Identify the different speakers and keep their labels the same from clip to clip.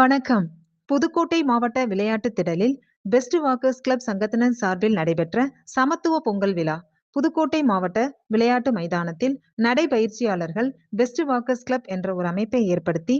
Speaker 1: வணக்கம். புதுக்கோட்டை மாவட்ட விளையாட்டு திடலில் பெஸ்ட் வாக்கர்ஸ் கிளப் சங்கத்தினர் சார்பில் நடைபெற்ற சமத்துவ பொங்கல் விழா. புதுக்கோட்டை மாவட்ட விளையாட்டு மைதானத்தில் நடைபயிற்சியாளர்கள் பெஸ்ட் வாக்கர்ஸ் கிளப் என்ற ஒரு அமைப்பை ஏற்படுத்தி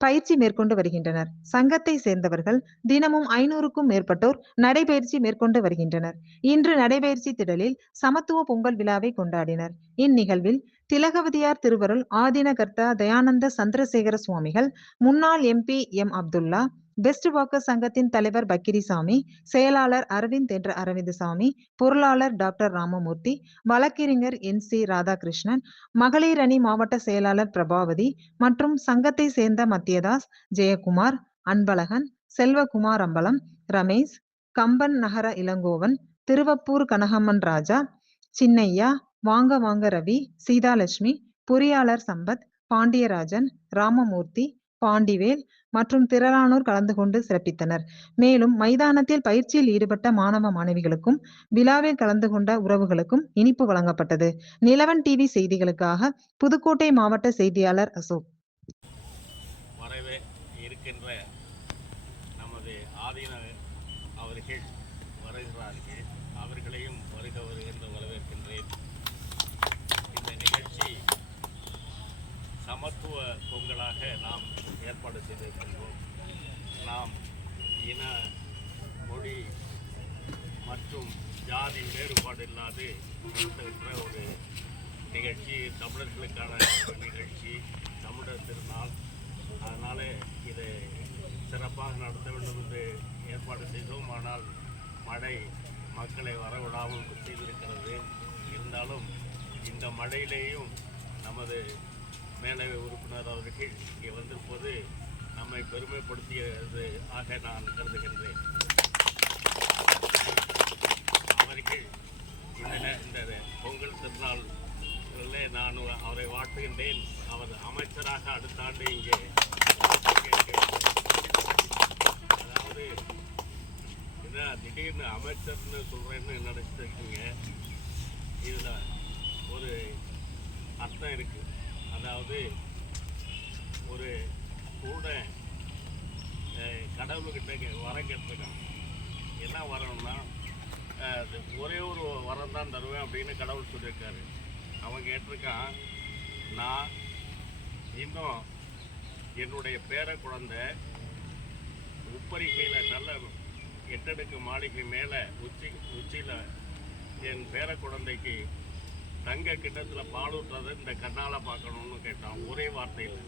Speaker 1: பயிற்சி மேற்கொண்டு வருகின்றனர். சங்கத்தை சேர்ந்தவர்கள் தினமும் ஐநூறுக்கும் மேற்பட்டோர் நடைபயிற்சி மேற்கொண்டு வருகின்றனர். இன்று நடைபயிற்சி திடலில் சமத்துவ பொங்கல் விழாவை கொண்டாடினர். இந்நிகழ்வில் திலகவதியார் திருவருள் ஆதினகர்த்தா தயானந்த சந்திரசேகர சுவாமிகள், முன்னாள் MP M. Abdullah, best walker சங்கத்தின் தலைவர் பக்கிரிசாமி, செயலாளர் அரவிந்த் என்ற அரவிந்தசாமி, பொருளாளர் டாக்டர் ராமமூர்த்தி, வழக்கறிஞர் என். சி. ராதாகிருஷ்ணன், மகளிர் அணி மாவட்ட செயலாளர் பிரபாவதி மற்றும் சங்கத்தை சேர்ந்த மத்தியதாஸ், ஜெயக்குமார், அன்பழகன், செல்வகுமார் அம்பலம் ரமேஷ், கம்பன் நகர இளங்கோவன், திருவப்பூர் கனகம்மன் ராஜா, சின்னையா, வாங்க வாங்க ரவி, சீதாலட்சுமி, பொறியாளர் சம்பத், பாண்டியராஜன், ராமமூர்த்தி, பாண்டிவேல் மற்றும் திரளானோர் கலந்து கொண்டு சிறப்பித்தனர். மேலும் மைதானத்தில் பயிற்சியில் ஈடுபட்ட மாணவ மாணவிகளுக்கும், விழாவில் கலந்து கொண்ட உறவுகளுக்கும் இனிப்பு வழங்கப்பட்டது. நிலவன் டிவி செய்திகளுக்காக புதுக்கோட்டை மாவட்ட செய்தியாளர் அசோக்.
Speaker 2: வரவே இருக்கின்ற நமது அவர்கள் வருகிறார்கள் அவர்களையும் வருக வருகின்ற வரவேற்கின்றேன் இந்த நிகழ்ச்சி சமத்துவ பொங்கலாக நாம் ஏற்பாடு செய்திருக்கின்றோம் நாம் இன மொழி மற்றும் ஜாதி வேறுபாடு இல்லாது நடத்துகின்ற ஒரு நிகழ்ச்சி தமிழர்களுக்கான ஒரு நிகழ்ச்சி தமிழர் திருநாள். அதனால் இதை சிறப்பாக நடத்த வேண்டும் என்று ஏற்பாடு செய்தோம். ஆனால் மழை மக்களை வரவிடாமல் செய்திருக்கிறது. இருந்தாலும் இந்த மழையிலேயும் நமது மேலவை உறுப்பினர் அவர்கள் இங்கே வந்திருப்பது நம்மை பெருமைப்படுத்தியது ஆக நான் கருதுகின்றேன். அவர்கள் இந்த இந்த பொங்கல் திருநாள் நான் அவரை வாழ்த்துகின்றேன். அவர் அமைச்சராக அடுத்த ஆண்டு இங்கே அதாவது என்ன திடீர்னு அமைச்சர்னு சொல்கிறேன்னு நினச்சிருக்கீங்க? இதில் ஒரு அர்த்தம் இருக்குது அதாவது ஒரு கூட கடவுள்கிட்ட வரம் கேட்டிருக்கான் என்ன வரம்னா அது ஒரே ஒரு வரம் தான் தருவேன் அப்படின்னு கடவுள் சொல்லியிருக்காரு. அவன் கேட்டிருக்கான் நான் இன்னும் என்னுடைய பேர குழந்தை உப்பரிகையில் நல்ல எட்டடுக்கு மாளிகை மேலே உச்சி உச்சியில் என் பேர குழந்தைக்கு தங்க கிண்ணத்தில் பாலூட்டுறதை இந்த கண்ணால் பார்க்கணும்னு கேட்டான். ஒரே வார்த்தையில்.